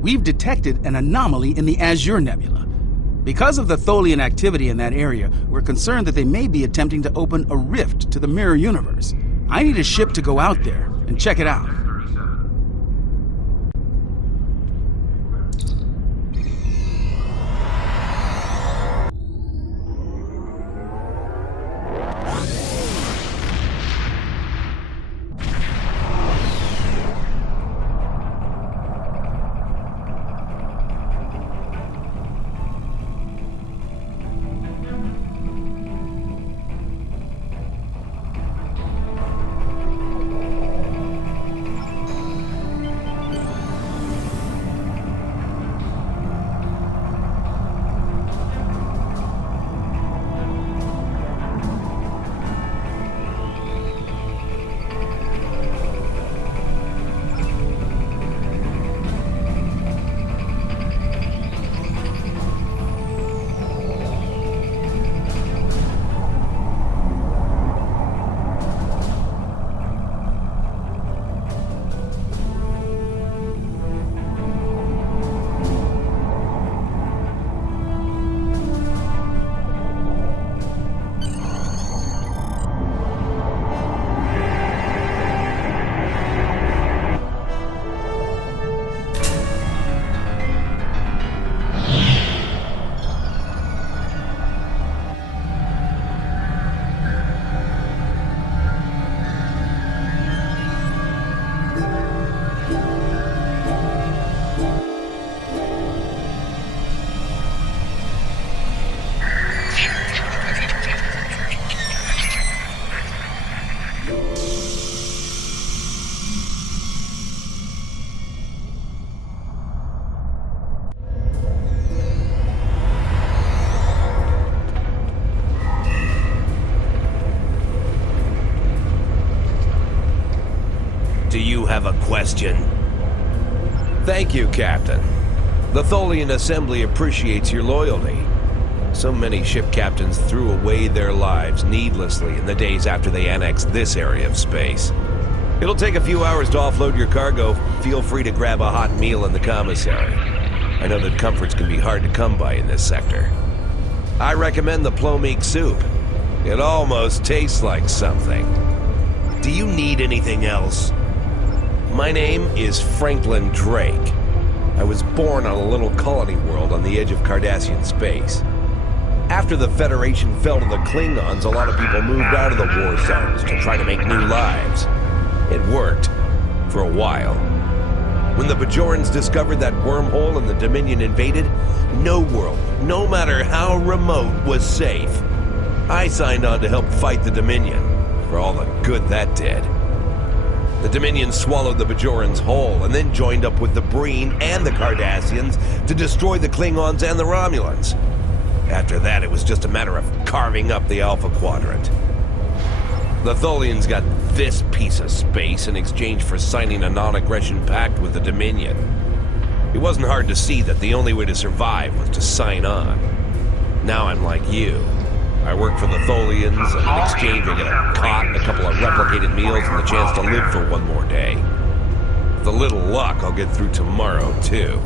we've detected an anomaly in the Azure Nebula. Because of the Tholian activity in that area, we're concerned that they may be attempting to open a rift to the mirror universe. I need a ship to go out there and check it out. Do you have a question? Thank you, Captain. The Tholian Assembly appreciates your loyalty. So many ship captains threw away their lives needlessly in the days after they annexed this area of space. It'll take a few hours to offload your cargo. Feel free to grab a hot meal in the commissary. I know that comforts can be hard to come by in this sector. I recommend the plomeek soup. It almost tastes like something. Do you need anything else? My name is Franklin Drake. I was born on a little colony world on the edge of Cardassian space. After the Federation fell to the Klingons, a lot of people moved out of the war zones to try to make new lives. It worked, for a while. When the Bajorans discovered that wormhole and the Dominion invaded, no world, no matter how remote, was safe. I signed on to help fight the Dominion, for all the good that did. The Dominion swallowed the Bajorans whole, and then joined up with the Breen and the Cardassians to destroy the Klingons and the Romulans. After that, it was just a matter of carving up the Alpha Quadrant. The Tholians got this piece of space in exchange for signing a non-aggression pact with the Dominion. It wasn't hard to see that the only way to survive was to sign on. Now I'm like you. I work for the Tholians, and in exchange I get a cot, a couple of replicated meals, and the chance to live for one more day. With a little luck, I'll get through tomorrow, too.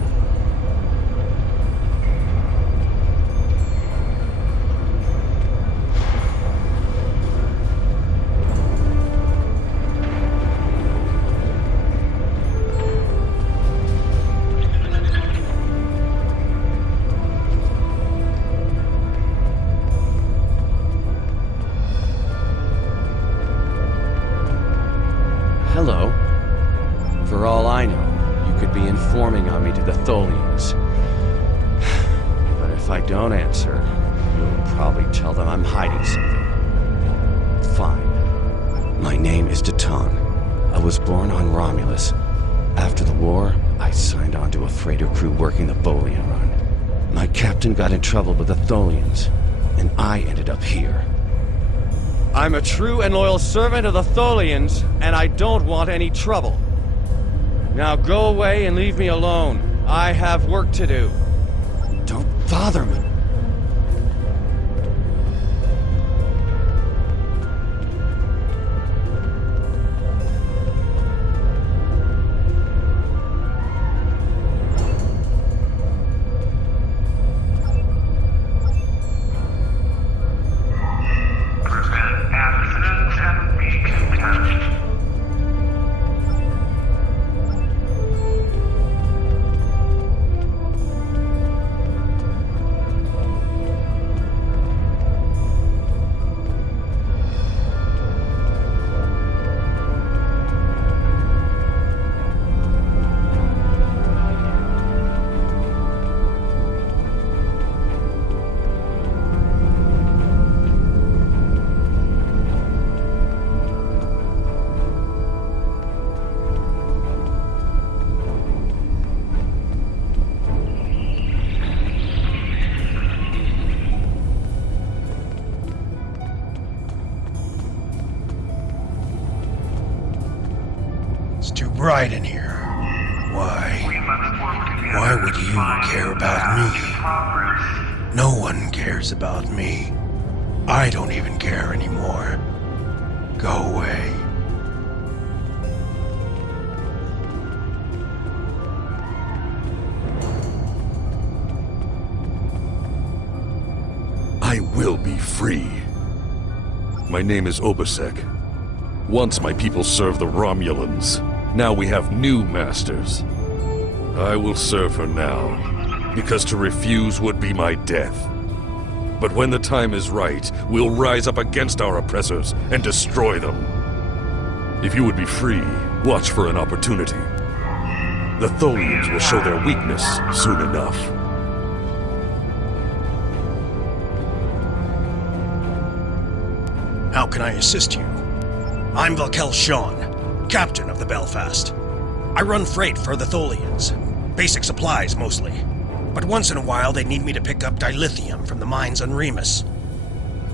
Hello. For all I know, you could be informing on me to the Tholians. But if I don't answer, you'll probably tell them I'm hiding something. Fine. My name is Datang. I was born on Romulus. After the war, I signed on to a freighter crew working the Bolian run. My captain got in trouble with the Tholians, and I ended up here. I'm a true and loyal servant of the Tholians, and I don't want any trouble. Now go away and leave me alone. I have work to do. Don't bother me. right in here. Why would you care about me? No one cares about me. I don't even care anymore. Go away. I will be free. My name is Obasek. Once my people served the Romulans. Now we have new masters. I will serve her now, because to refuse would be my death. But when the time is right, we'll rise up against our oppressors and destroy them. If you would be free, watch for an opportunity. The Tholians will show their weakness soon enough. How can I assist you? I'm Valkel Shawn, captain of the Belfast. I run freight for the Tholians. Basic supplies, mostly. But once in a while, they need me to pick up dilithium from the mines on Remus.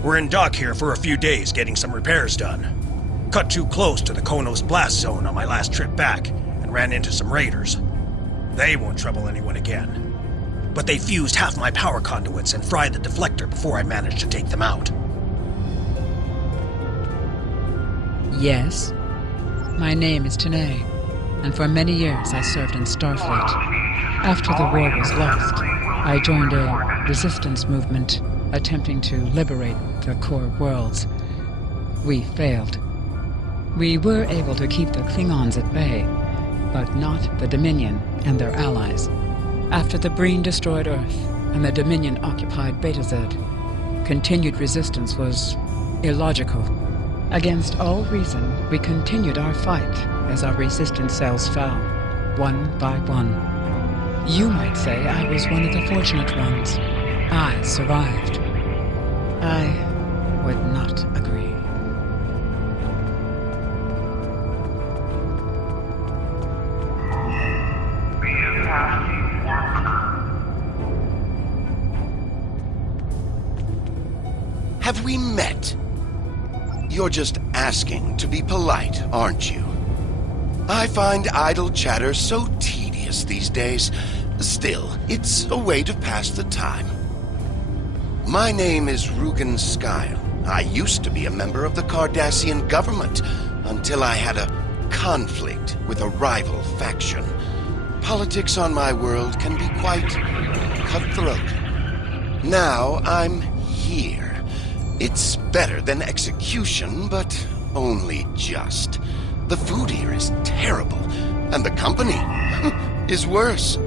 We're in dock here for a few days getting some repairs done. Cut too close to the Konos blast zone on my last trip back and ran into some raiders. They won't trouble anyone again. But they fused half my power conduits and fried the deflector before I managed to take them out. Yes. My name is Tanae, and for many years I served in Starfleet. After the war was lost, I joined a resistance movement attempting to liberate the core worlds. We failed. We were able to keep the Klingons at bay, but not the Dominion and their allies. After the Breen destroyed Earth and the Dominion occupied Betazed, continued resistance was illogical. Against all reason, we continued our fight as our resistance cells fell, one by one. You might say I was one of the fortunate ones. I survived. I would not agree. Have we met? You're just asking to be polite, aren't you? I find idle chatter so tedious these days. Still, it's a way to pass the time. My name is Rugen Skyle. I used to be a member of the Cardassian government until I had a conflict with a rival faction. Politics on my world can be quite cutthroat. Now I'm here. It's better than execution, but only just. The food here is terrible, and the company is worse.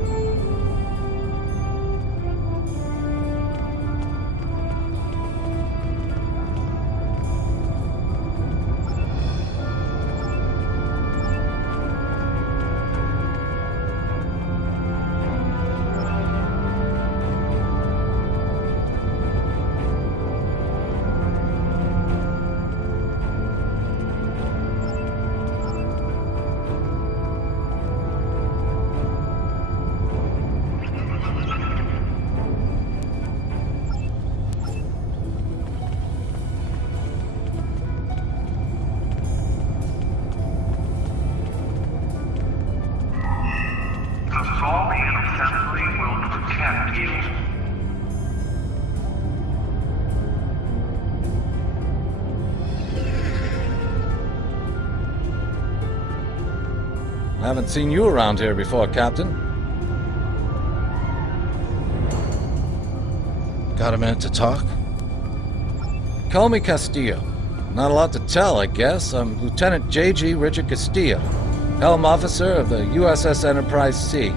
I haven't seen you around here before, Captain. Got a minute to talk? Call me Castillo. Not a lot to tell, I guess. I'm Lieutenant J.G. Richard Castillo, Helm Officer of the USS Enterprise C,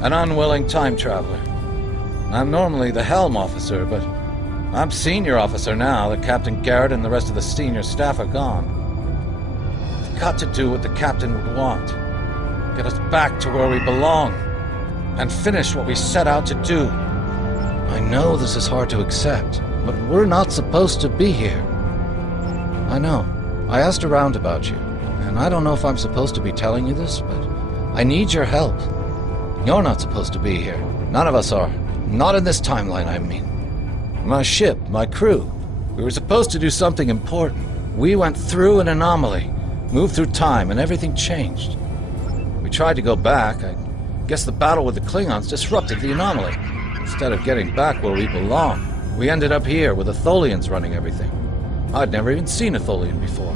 an unwilling time traveler. I'm normally the Helm Officer, but I'm Senior Officer now that Captain Garrett and the rest of the senior staff are gone. I've got to do what the Captain would want. Get us back to where we belong, and finish what we set out to do. I know this is hard to accept, but we're not supposed to be here. I know. I asked around about you, and I don't know if I'm supposed to be telling you this, but I need your help. You're not supposed to be here. None of us are. Not in this timeline, I mean. My ship, my crew. We were supposed to do something important. We went through an anomaly, moved through time, and everything changed. tried to go back. I guess the battle with the Klingons disrupted the anomaly. Instead of getting back where we belong, we ended up here with the Tholians running everything. I'd never even seen a Tholian before.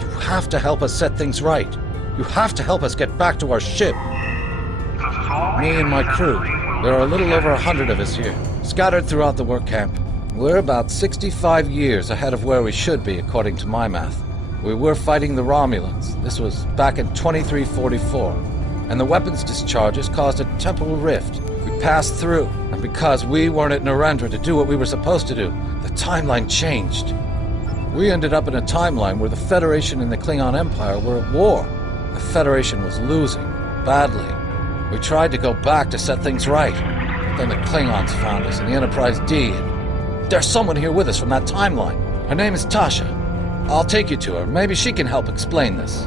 You have to help us set things right. You have to help us get back to our ship. Me and my crew, there are a little over 100 of us here, scattered throughout the work camp. We're about 65 years ahead of where we should be, according to my math. We were fighting the Romulans. This was back in 2344. And the weapons discharges caused a temporal rift. We passed through, and because we weren't at Narendra to do what we were supposed to do, the timeline changed. We ended up in a timeline where the Federation and the Klingon Empire were at war. The Federation was losing, badly. We tried to go back to set things right, but then the Klingons found us in the Enterprise D. There's someone here with us from that timeline. Her name is Tasha. I'll take you to her. Maybe she can help explain this.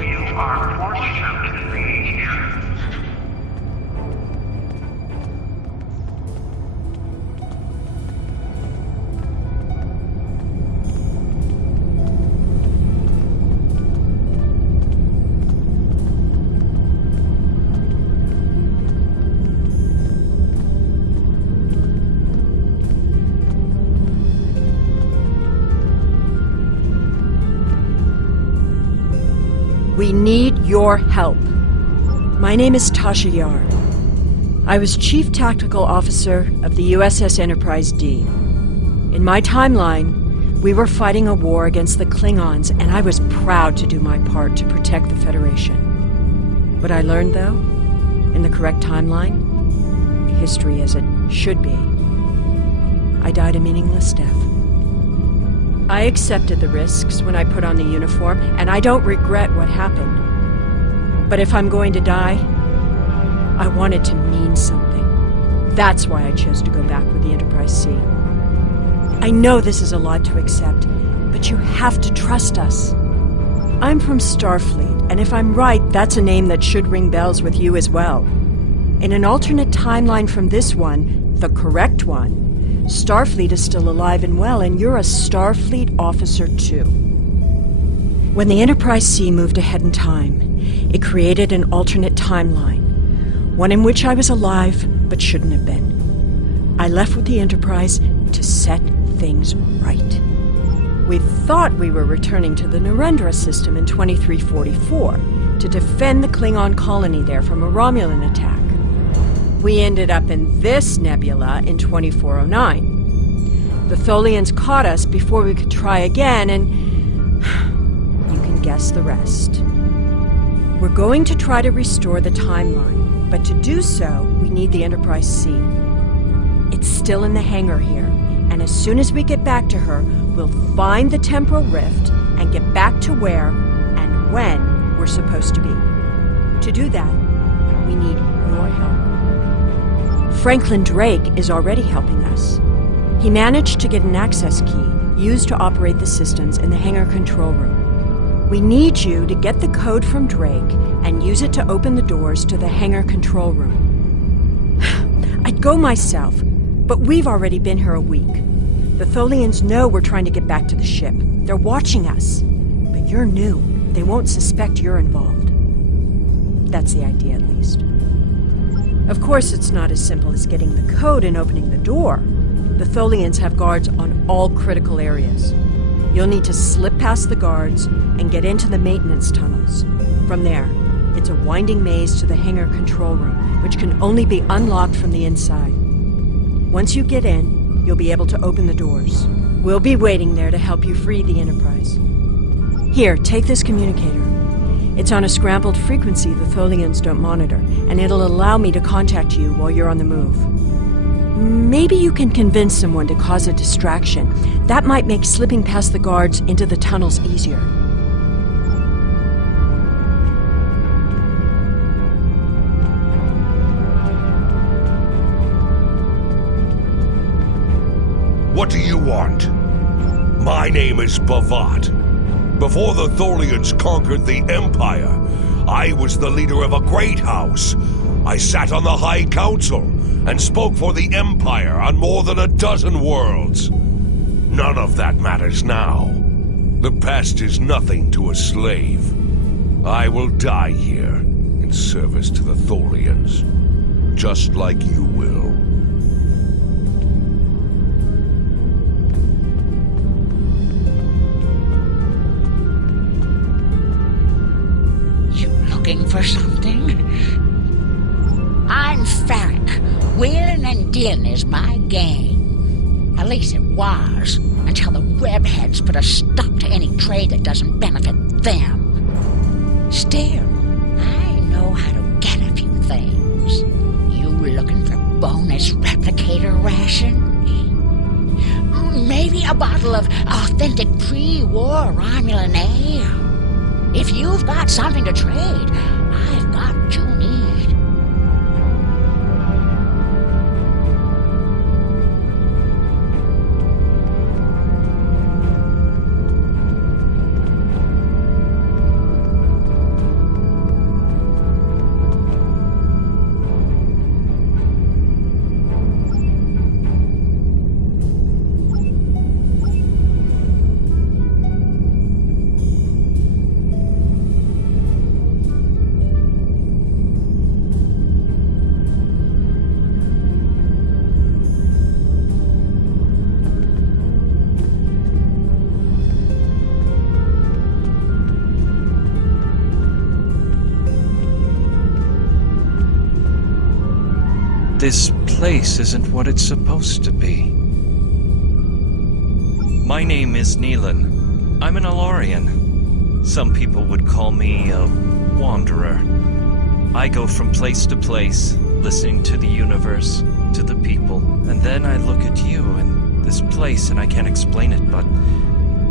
You are fortunately here. We need your help. My name is Tasha Yar. I was Chief Tactical Officer of the USS Enterprise D. In my timeline, we were fighting a war against the Klingons, and I was proud to do my part to protect the Federation. What I learned, though, in the correct timeline, history as it should be, I died a meaningless death. I accepted the risks when I put on the uniform, and I don't regret what happened. But if I'm going to die, I want it to mean something. That's why I chose to go back with the Enterprise C. I know this is a lot to accept, but you have to trust us. I'm from Starfleet, and if I'm right, that's a name that should ring bells with you as well. In an alternate timeline from this one, the correct one, Starfleet is still alive and well, and you're a Starfleet officer too. When the Enterprise C moved ahead in time, it created an alternate timeline, one in which I was alive but shouldn't have been. I left with the Enterprise to set things right. We thought we were returning to the Narendra system in 2344 to defend the Klingon colony there from a Romulan attack. We ended up in this nebula in 2409. The Tholians caught us before we could try again, and you can guess the rest. We're going to try to restore the timeline, but to do so, we need the Enterprise C. It's still in the hangar here, and as soon as we get back to her, we'll find the temporal rift and get back to where and when we're supposed to be. To do that, we need your help. Franklin Drake is already helping us. He managed to get an access key used to operate the systems in the hangar control room. We need you to get the code from Drake and use it to open the doors to the hangar control room. I'd go myself, but we've already been here a week. The Tholians know we're trying to get back to the ship. They're watching us. But you're new. They won't suspect you're involved. That's the idea, at least. Of course, it's not as simple as getting the code and opening the door. The Tholians have guards on all critical areas. You'll need to slip past the guards and get into the maintenance tunnels. From there, it's a winding maze to the hangar control room, which can only be unlocked from the inside. Once you get in, you'll be able to open the doors. We'll be waiting there to help you free the Enterprise. Here, take this communicator. It's on a scrambled frequency the Tholians don't monitor, and it'll allow me to contact you while you're on the move. Maybe you can convince someone to cause a distraction. That might make slipping past the guards into the tunnels easier. What do you want? My name is Bavat. Before the Tholians conquered the Empire, I was the leader of a great house. I sat on the High Council and spoke for the Empire on more than a dozen worlds. None of that matters now. The past is nothing to a slave. I will die here in service to the Tholians, just like you will. You looking for something? I'm Farrick. Wheeling and dealing is my game. At least it was, until the webheads put a stop to any trade that doesn't benefit them. Still, I know how to get a few things. You looking for bonus replicator rations? Maybe a bottle of authentic pre-war Romulan ale? If you've got something to trade, I've got what you need. This place isn't what it's supposed to be. My name is Neelan. I'm an Alorian. Some people would call me a wanderer. I go from place to place, listening to the universe, to the people, and then I look at you and this place and I can't explain it, but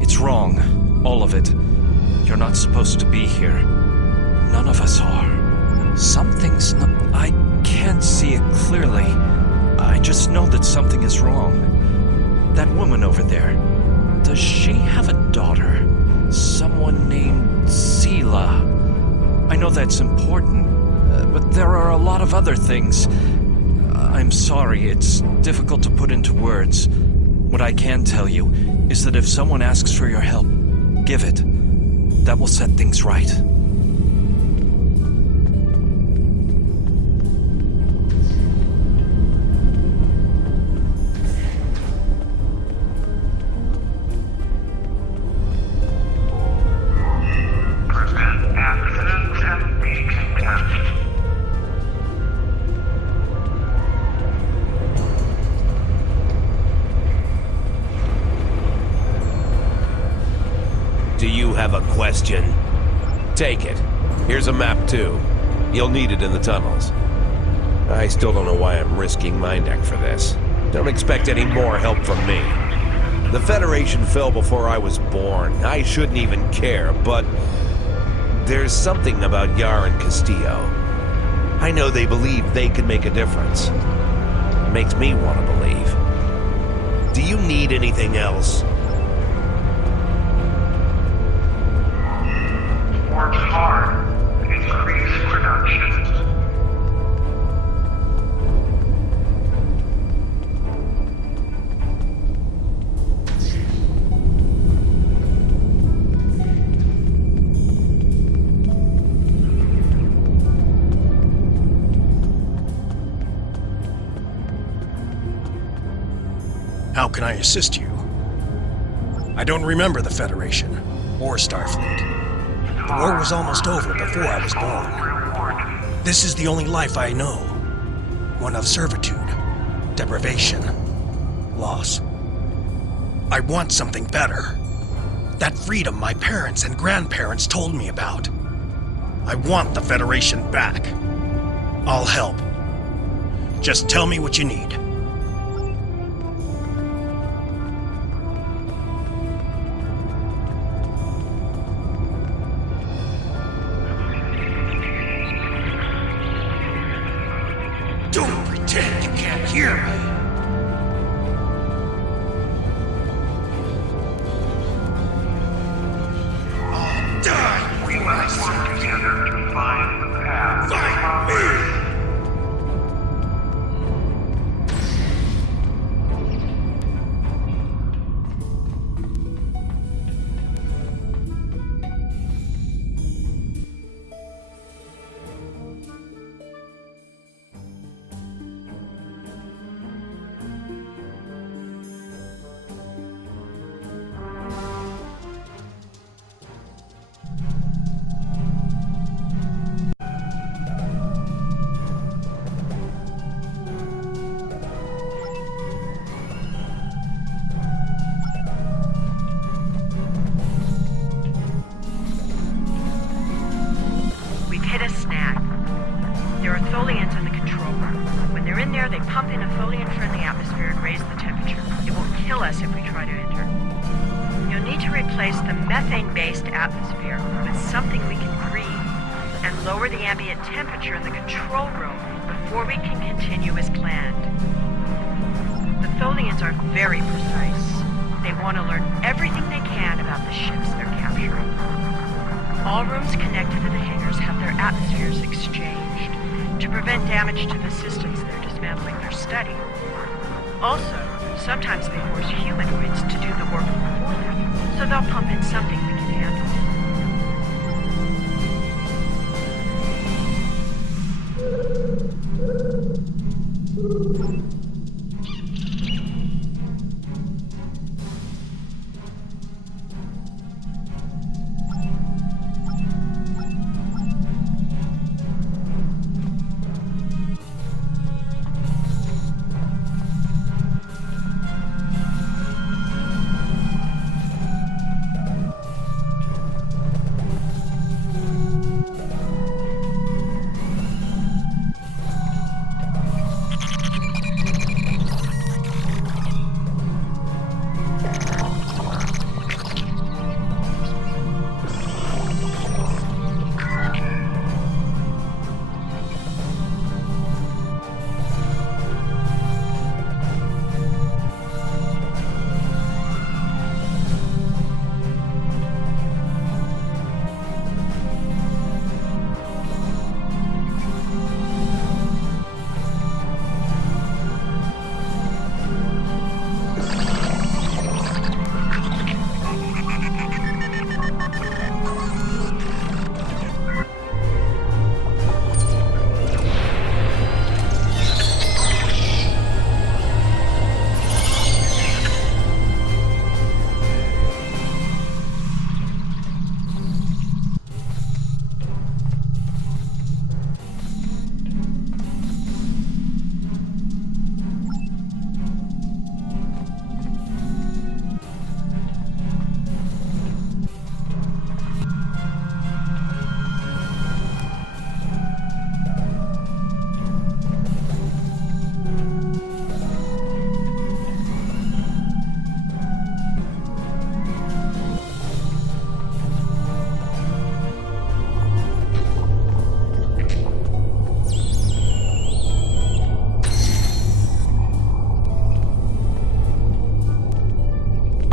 it's wrong. All of it. You're not supposed to be here. None of us are. Something's not... I can't see it clearly. I just know that something is wrong. That woman over there, does she have a daughter? Someone named Sela. I know that's important, but there are a lot of other things. I'm sorry, it's difficult to put into words. What I can tell you is that if someone asks for your help, give it. That will set things right. Do you have a question? Take it. Here's a map, too. You'll need it in the tunnels. I still don't know why I'm risking my neck for this. Don't expect any more help from me. The Federation fell before I was born. I shouldn't even care, but there's something about Yar and Castillo. I know they believe they can make a difference. It makes me want to believe. Do you need anything else? Work hard. Increase production. How can I assist you? I don't remember the Federation, or Starfleet. The war was almost over before I was born. This is the only life I know. One of servitude, deprivation, loss. I want something better. That freedom my parents and grandparents told me about. I want the Federation back. I'll help. Just tell me what you need. Don't pretend you can't hear me. I'll die. We must work together to find the path. Find me! pump in a Tholian-friendly atmosphere and raise the temperature. It will kill us if we try to enter. You'll need to replace the methane-based atmosphere with something we can breathe and lower the ambient temperature in the control room before we can continue as planned. The Tholians are very precise. They want to learn everything they can about the ships they're capturing. All rooms connected to the hangars have their atmospheres exchanged to prevent damage to the systems they're dismantling their study. Also, sometimes they force humanoids to do the work for them, so they'll pump in something we can handle.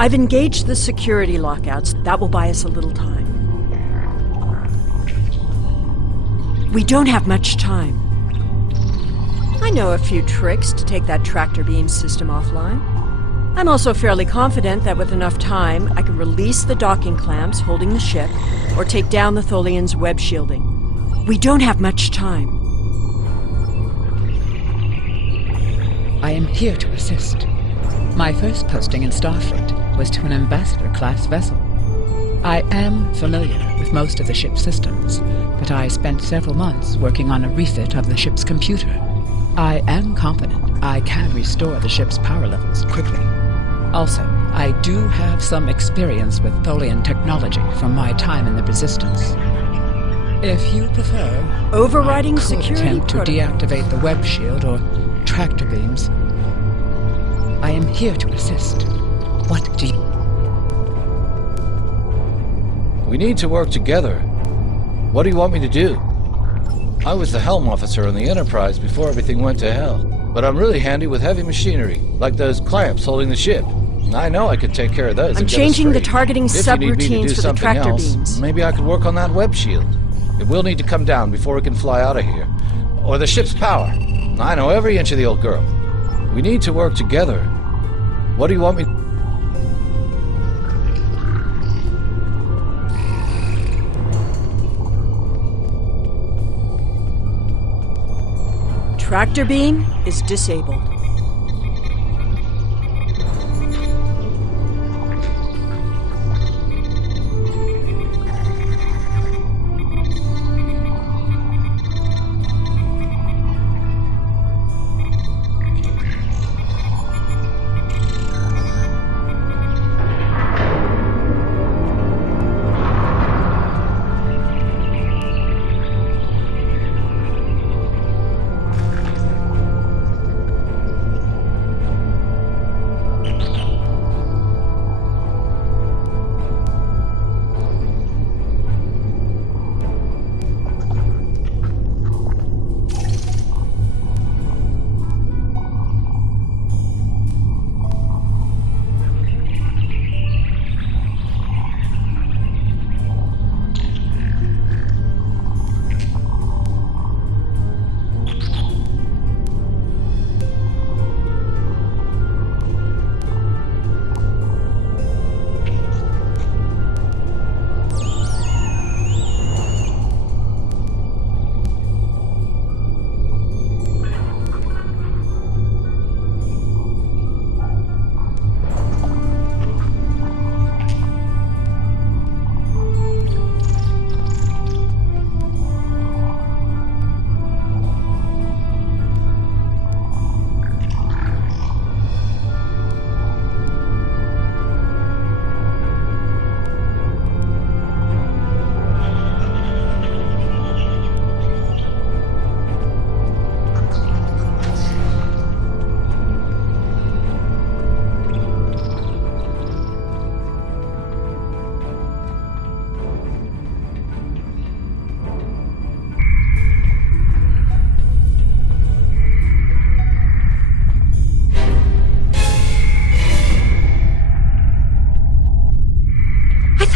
I've engaged the security lockouts. That will buy us a little time. We don't have much time. I know a few tricks to take that tractor beam system offline. I'm also fairly confident that with enough time, I can release the docking clamps holding the ship, or take down the Tholian's web shielding. We don't have much time. I am here to assist. My first posting in Starfleet was to an ambassador-class vessel. I am familiar with most of the ship's systems, but I spent several months working on a refit of the ship's computer. I am confident I can restore the ship's power levels quickly. Also, I do have some experience with Tholian technology from my time in the Resistance. If you prefer, overriding I could security attempt to deactivate the web shield or tractor beams. I am here to assist. What do you... We need to work together. What do you want me to do? I was the helm officer on the Enterprise before everything went to hell. But I'm really handy with heavy machinery, like those clamps holding the ship. I know I could take care of those. I'm changing the targeting If you need me to do subroutines for the something tractor else, beams. maybe I could work on that web shield. It will need to come down before we can fly out of here. Or the ship's power. I know every inch of the old girl. We need to work together. What do you want me... Tractor beam is disabled.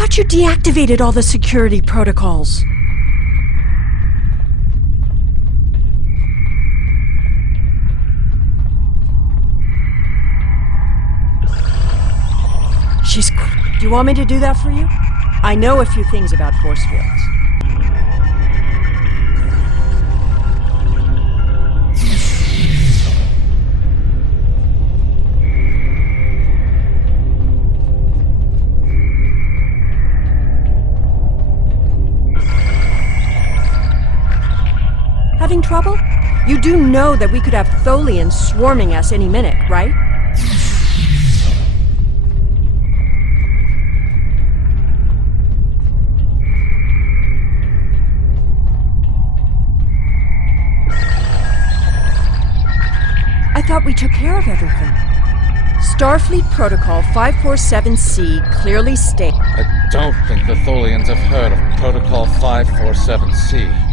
thought you deactivated all the security protocols. Do you want me to do that for you? I know a few things about force fields. Having trouble? You do know that we could have Tholians swarming us any minute, right? I thought we took care of everything. Starfleet Protocol 547C clearly states... I don't think the Tholians have heard of Protocol 547C.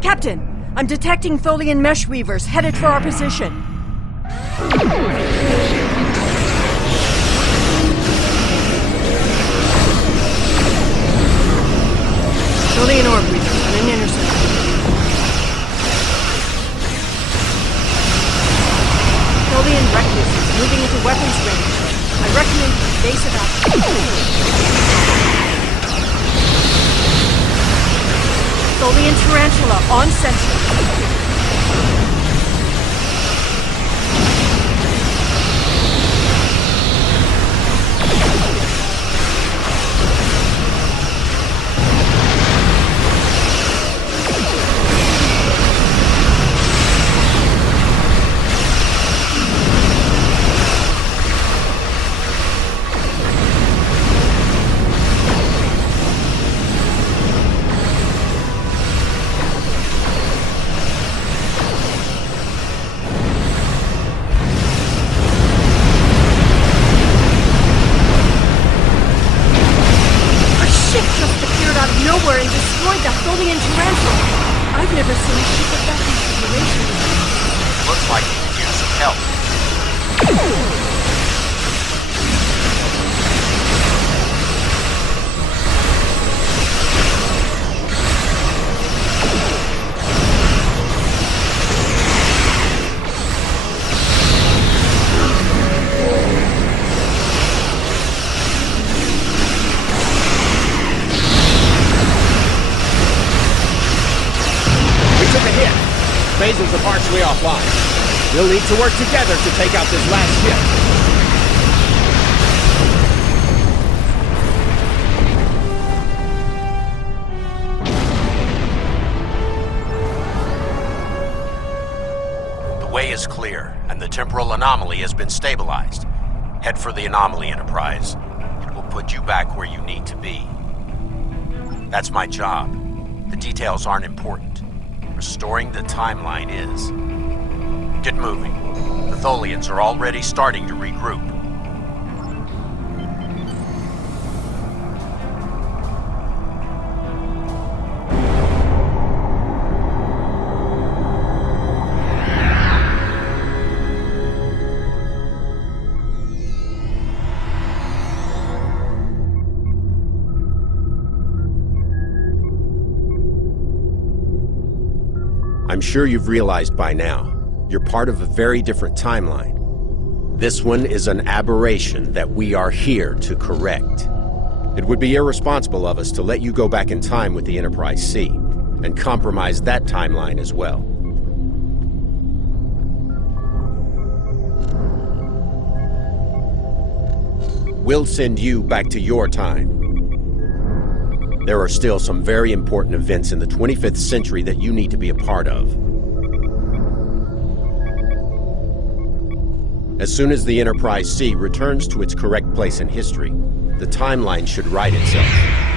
Captain, I'm detecting Tholian mesh weavers headed for our position. Tholian orb weavers on an intercept. Tholian recluses moving into weapons range. I recommend evasive action. Tholian Tarantula on sentry. Nowhere and destroyed the Tholian Tarantula. I've never seen a ship of that configuration. Looks like you could use some help. Phasers are partially offline. We'll need to work together to take out this last ship. The way is clear, and the temporal anomaly has been stabilized. Head for the anomaly, Enterprise. It will put you back where you need to be. That's my job. The details aren't important. Restoring the timeline is. Get moving. The Tholians are already starting to regroup. I'm sure you've realized by now, you're part of a very different timeline. This one is an aberration that we are here to correct. It would be irresponsible of us to let you go back in time with the Enterprise C, and compromise that timeline as well. We'll send you back to your time. There are still some very important events in the 25th century that you need to be a part of. As soon as the Enterprise C returns to its correct place in history, the timeline should right itself.